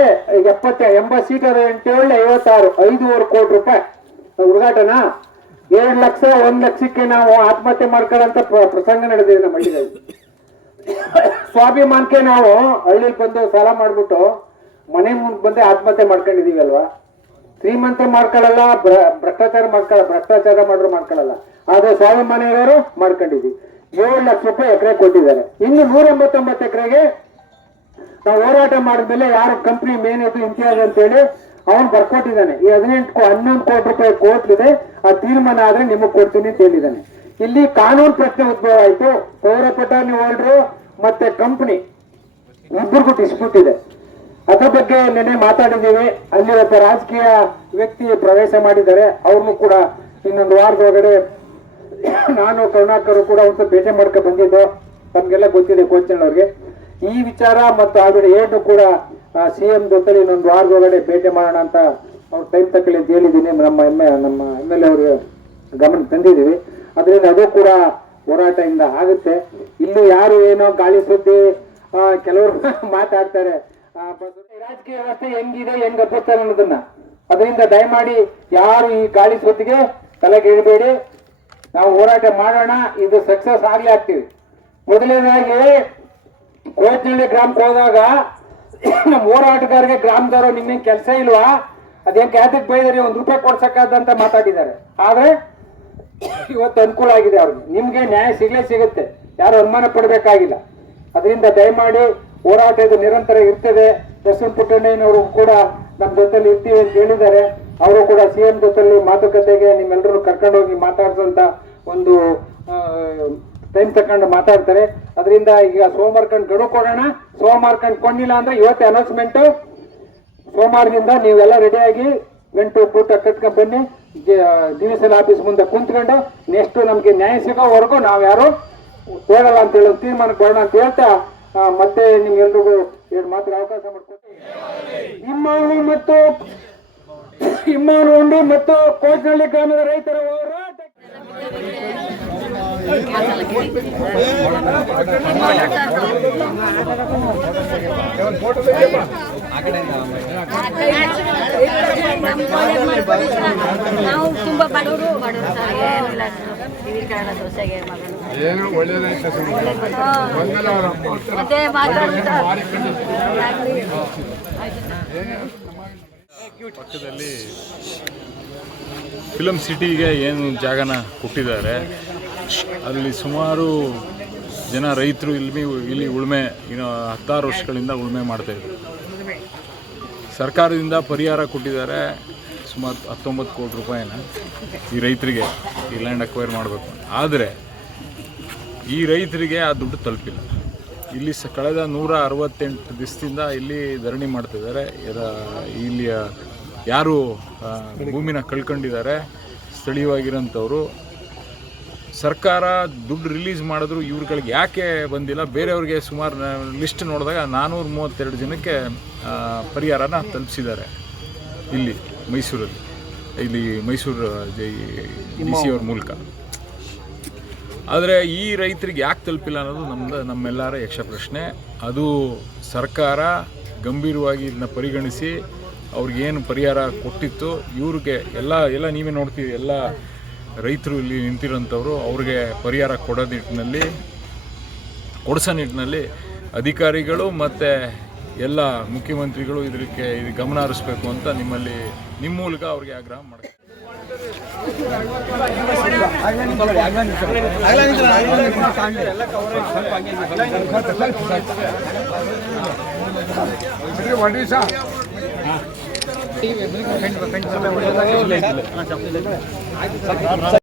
ಎಪ್ಪತ್ತ, ಎಂಬತ್ತು ಸೀಟರ್ ಎಂಟೇಳು ಐವತ್ತಾರು, ಐದೂವರೆ ಕೋಟಿ ರೂಪಾಯಿ. ಹುಡುಗಾಟನ ಎರಡು ಲಕ್ಷ, ಒಂದ್ ಲಕ್ಷಕ್ಕೆ ನಾವು ಆತ್ಮಹತ್ಯೆ ಮಾಡ್ಕೊಳ್ಳಂತ ಪ್ರ- ಪ್ರಸಂಗ ನಡೆದಿದೆ ನಮ್ಮ ಹಳ್ಳಿಗಳಲ್ಲಿ ಸ್ವಾಭಿಮಾನಕ್ಕೆ ನಾವು ಹಳ್ಳಿಲಿ ಬಂದು ಸಾಲ ಮಾಡ್ಬಿಟ್ಟು ಮನೆ ಮುಂದೆ ಬಂದೇ ಆತ್ಮಹತ್ಯೆ ಮಾಡ್ಕೊಂಡಿದೀವಲ್ವಾ ಶ್ರೀಮಂತ ಮಾಡ್ಕೊಳ್ಳಲ್ಲ ಭ್ರ- ಭ್ರಷ್ಟಾಚಾರ ಮಾಡ್ಕೊಳ್ಳ ಭ್ರಷ್ಟಾಚಾರ ಮಾಡ್ರು ಮಾಡ್ಕೊಳ್ಳಲ್ಲ. ಆದ್ರೆ ಸ್ವಾಭಿಮಾನ ಇರೋರು ಮಾಡ್ಕೊಂಡಿದ್ವಿ ಏಳು ಲಕ್ಷ ರೂಪಾಯಿ ಎಕರೆ ಕೊಟ್ಟಿದ್ದಾರೆ. ಇನ್ನು ನೂರ ಎಂಬತ್ತೊಂಬತ್ತು ಎಕರೆಗೆ ನಾವು ಹೋರಾಟ ಮಾಡಿದ್ಮೇಲೆ ಯಾರು ಕಂಪ್ನಿ ಮೇನ್ ಇತ್ತು ಅಂತ ಅಂತೇಳಿ ಅವನು ಬರ್ಕೊಟ್ಟಿದ್ದಾನೆ. ಈ ಹದಿನೆಂಟು ಹನ್ನೊಂದು ಕೋಟಿ ರೂಪಾಯಿ ಕೋರ್ಟ್ ಇದೆ ಆ ತೀರ್ಮಾನ ಆದ್ರೆ ನಿಮಗೆ ಕೊಡ್ತೀನಿ ಅಂತ ಹೇಳಿದ್ದಾನೆ. ಇಲ್ಲಿ ಕಾನೂನು ಪ್ರಶ್ನೆ ಉದ್ಭವ ಆಯ್ತು. ಪೌರ ಪಟಾಣಿ ಹೋಲ್ಡ್ರು ಮತ್ತೆ ಕಂಪ್ನಿ ಇಬ್ಬರಿಗೂ ಡಿಸ್ಪ್ಯೂಟ್ ಇದೆ. ಅದ್ರ ಬಗ್ಗೆ ನಿನ್ನೆ ಮಾತಾಡಿದ್ದೀವಿ. ಅಲ್ಲಿ ಒಬ್ಬ ರಾಜಕೀಯ ವ್ಯಕ್ತಿ ಪ್ರವೇಶ ಮಾಡಿದ್ದಾರೆ. ಅವ್ರನ್ನು ಕೂಡ ಇನ್ನೊಂದು ವಾರದೊಳಗಡೆ ನಾನು, ಕರುಣಾಕರ್ ಕೂಡ ಒಂದು ಭೇಟಿ ಮಾಡ್ಕೊಂಡು ಬಂದಿದ್ದು. ತಮ್ಗೆಲ್ಲ ಗೊತ್ತಿದೆ, ಕೋಚಿನವ್ರಿಗೆ. ಈ ವಿಚಾರ ಮತ್ತು ಆಲ್ರೆಡಿ ಏನು ಕೂಡ ಸಿ ಎಂ ಜೊತೆಲಿ ಇನ್ನೊಂದು ವಾರದೊಳಗಡೆ ಭೇಟಿ ಮಾಡೋಣ ಅಂತ ಅವ್ರು ಟೈಮ್ ತಗೊಳ್ಳಿ ಅಂತ ಹೇಳಿದ್ದೀನಿ. ನಮ್ಮ ಎಂ ನಮ್ಮ ಎಂ ಎಲ್ ಎ ಅವ್ರಿಗೆ ಗಮನ ತಂದಿದ್ದೀವಿ. ಅದರಿಂದ ಅದು ಕೂಡ ಹೋರಾಟದಿಂದ ಆಗುತ್ತೆ. ಇಲ್ಲಿ ಯಾರು ಏನೋ ಗಾಳಿ ಸುದ್ದಿ ಕೆಲವರು <laughs> ಮಾತಾಡ್ತಾರೆ. ರಾಜಕೀಯ ವ್ಯವಸ್ಥೆ ಹೆಂಗಿದೆ, ಹೆಂಗ್ ಅಪ್ಪಿಸ್ತಾರೆ ಅನ್ನೋದನ್ನ. ಅದರಿಂದ ದಯಮಾಡಿ ಯಾರು ಈ ಗಾಳಿ ಸುದ್ದಿಗೆ ತಲೆಗೆ ಇಡಬೇಡಿ ನಾವು ಹೋರಾಟ ಮಾಡೋಣ. ಇದು ಸಕ್ಸಸ್ ಆಗ್ಲೇ ಆಗ್ತೀವಿ. ಮೊದಲನೇದಾಗಿ ಕೋಚ್ನಳ್ಳಿ ಗ್ರಾಮಕ್ಕೆ ಹೋದಾಗ <coughs> ನಮ್ಮ ಹೋರಾಟಗಾರರಿಗೆ ಗ್ರಾಮದವರು ನಿಮ್ಮೇನ್ ಕೆಲಸ ಇಲ್ವಾ? ಅದೇನ್ ಕ್ಯಾತಕ್ ಬೈದರೆ, ಒಂದು ರೂಪಾಯಿ ಕೊಡ್ಸಕ್ಕಾದಂತ ಮಾತಾಡಿದ್ದಾರೆ. ಆದ್ರೆ <coughs> ಇವತ್ತು ಅನುಕೂಲ ಆಗಿದೆ ಅವ್ರಿಗೆ. ನಿಮ್ಗೆ ನ್ಯಾಯ ಸಿಗ್ಲೇ ಸಿಗುತ್ತೆ. ಯಾರು ಅನುಮಾನ ಪಡಬೇಕಾಗಿಲ್ಲ. ಅದರಿಂದ ದಯಮಾಡಿ ಹೋರಾಟ ಇದು ನಿರಂತರ ಇರ್ತದೆ. ದರ್ಶನ್ ಪುಟ್ಟಣ್ಣಯ್ಯನವರು ಕೂಡ ನಮ್ಮ ಜೊತೆಲಿ ಇರ್ತೀವಿ ಅಂತ ಹೇಳಿದ್ದಾರೆ. ಅವರು ಕೂಡ ಸಿ ಎಂ ಜೊತೆಲಿ ಮಾತುಕತೆಗೆ ನಿಮ್ಮೆಲ್ಲರೂ ಕರ್ಕೊಂಡೋಗಿ ಮಾತಾಡ್ಸಂತ ಒಂದು ಟೈಮ್ ತಕೊಂಡು ಮಾತಾಡ್ತಾರೆ. ಅದರಿಂದ ಈಗ ಸೋಮವಾರ ಕಂಡು ಗಡುವು ಕೊಡೋಣ ಸೋಮವಾರ ಕಂಡು ಕೊಂಡಿಲ್ಲ ಅಂದ್ರೆ ಇವತ್ತೆ ಅನೌನ್ಸ್ಮೆಂಟ್ ಸೋಮವಾರದಿಂದ ನೀವೆಲ್ಲ ರೆಡಿಯಾಗಿ ಗಂಟು ಕೂಟ ಕಟ್ಕೊಂಡು ಬನ್ನಿ. ಡಿವಿಷನ್ ಆಫೀಸ್ ಮುಂದೆ ಕುಂತ್ಕೊಂಡು ನೆಕ್ಸ್ಟ್ ನಮಗೆ ನ್ಯಾಯ ಸಿಗೋವರೆಗೂ ನಾವು ಯಾರು ಹೋಗಲ್ಲ ಅಂತ ಹೇಳಿ ತೀರ್ಮಾನಕ್ಕೆ ಬರೋಣ ಅಂತ ಹೇಳ್ತಾ ಮತ್ತೆ ನಿಮ್ಗೆಲ್ರಿಗೂ ಎರಡು ಮಾತ್ರ ಅವಕಾಶ ಮಾಡ್ಕೊಡ್ತೀನಿ. ನಿಮ್ಮ ಮತ್ತು, ಇಮ್ಮಾನು ಉಂಡಿ ಮತ್ತು ಕೋಟ್ನಳ್ಳಿ ಗ್ರಾಮದ ರೈತರ ಹೋರಾಟ. ನಾವು ತುಂಬಾ ಏನೋ ಪಕ್ಕದಲ್ಲಿ ಫಿಲಮ್ ಸಿಟಿಗೆ ಏನು ಜಾಗನ ಕೊಟ್ಟಿದ್ದಾರೆ. ಅಲ್ಲಿ ಸುಮಾರು ಜನ ರೈತರು ಇಲ್ಲಿ ಇಲ್ಲಿ ಉಳುಮೆ, ಇನ್ನು ಹತ್ತಾರು ವರ್ಷಗಳಿಂದ ಉಳುಮೆ ಮಾಡ್ತಾಯಿದ್ರು ಸರ್ಕಾರದಿಂದ ಪರಿಹಾರ ಕೊಟ್ಟಿದ್ದಾರೆ ಸುಮಾರು ಹತ್ತೊಂಬತ್ತು ಕೋಟಿ ರೂಪಾಯಿನ ಈ ರೈತರಿಗೆ ಈ ಲ್ಯಾಂಡ್ ಅಕ್ವೈರ್ ಮಾಡಬೇಕು. ಆದರೆ ಈ ರೈತರಿಗೆ ಆ ದುಡ್ಡು ತಲುಪಿಲ್ಲ. ಇಲ್ಲಿ ಸ ಕಳೆದ ನೂರ ಅರವತ್ತೆಂಟು ದಿವಸದಿಂದ ಇಲ್ಲಿ ಧರಣಿ ಮಾಡ್ತಿದ್ದಾರೆ. ಇದ- ಇಲ್ಲಿಯ ಯಾರು ಭೂಮಿನ ಕಳ್ಕೊಂಡಿದ್ದಾರೆ, ಸ್ಥಳೀಯವಾಗಿರೋಂಥವ್ರು. ಸರ್ಕಾರ ದುಡ್ಡು ರಿಲೀಸ್ ಮಾಡಿದ್ರು ಇವ್ರುಗಳಿಗೆ ಯಾಕೆ ಬಂದಿಲ್ಲ? ಬೇರೆಯವ್ರಿಗೆ ಸುಮಾರು ಲಿಸ್ಟ್ ನೋಡಿದಾಗ ನಾನ್ನೂರ ಮೂವತ್ತೆರಡು ಜನಕ್ಕೆ ಪರಿಹಾರನ ತಲುಪಿಸಿದ್ದಾರೆ ಇಲ್ಲಿ ಮೈಸೂರಲ್ಲಿ. ಇಲ್ಲಿ ಮೈಸೂರು ಜೈ ಡಿ ಸಿ ಅವ್ರ ಮೂಲಕ. ಆದರೆ ಈ ರೈತರಿಗೆ ಯಾಕೆ ತಲುಪಿಲ್ಲ ಅನ್ನೋದು ನಮ್ದು ನಮ್ಮೆಲ್ಲರ ಯಕ್ಷ ಪ್ರಶ್ನೆ. ಅದು ಸರ್ಕಾರ ಗಂಭೀರವಾಗಿ ಇದನ್ನ ಪರಿಗಣಿಸಿ ಅವ್ರಿಗೇನು ಪರಿಹಾರ ಕೊಟ್ಟಿತ್ತು ಇವ್ರಿಗೆ ಎಲ್ಲ ಎಲ್ಲ ನೀವೇ ನೋಡ್ತೀವಿ ಎಲ್ಲ ರೈತರು ಇಲ್ಲಿ ನಿಂತಿರೋಂಥವ್ರು ಅವ್ರಿಗೆ ಪರಿಹಾರ ಕೊಡೋ ನಿಟ್ಟಿನಲ್ಲಿ, ಕೊಡಿಸೋ ನಿಟ್ಟಿನಲ್ಲಿ ಅಧಿಕಾರಿಗಳು ಮತ್ತು ಎಲ್ಲ ಮುಖ್ಯಮಂತ್ರಿಗಳು ಇದಕ್ಕೆ ಇದು ಗಮನ ಹರಿಸ್ಬೇಕು ಅಂತ ನಿಮ್ಮಲ್ಲಿ, ನಿಮ್ಮ ಮೂಲಕ ಅವ್ರಿಗೆ ಆಗ್ರಹ ಒಡಿಶಾ ಟಿವಿ ಫ್ರೆಂಡ್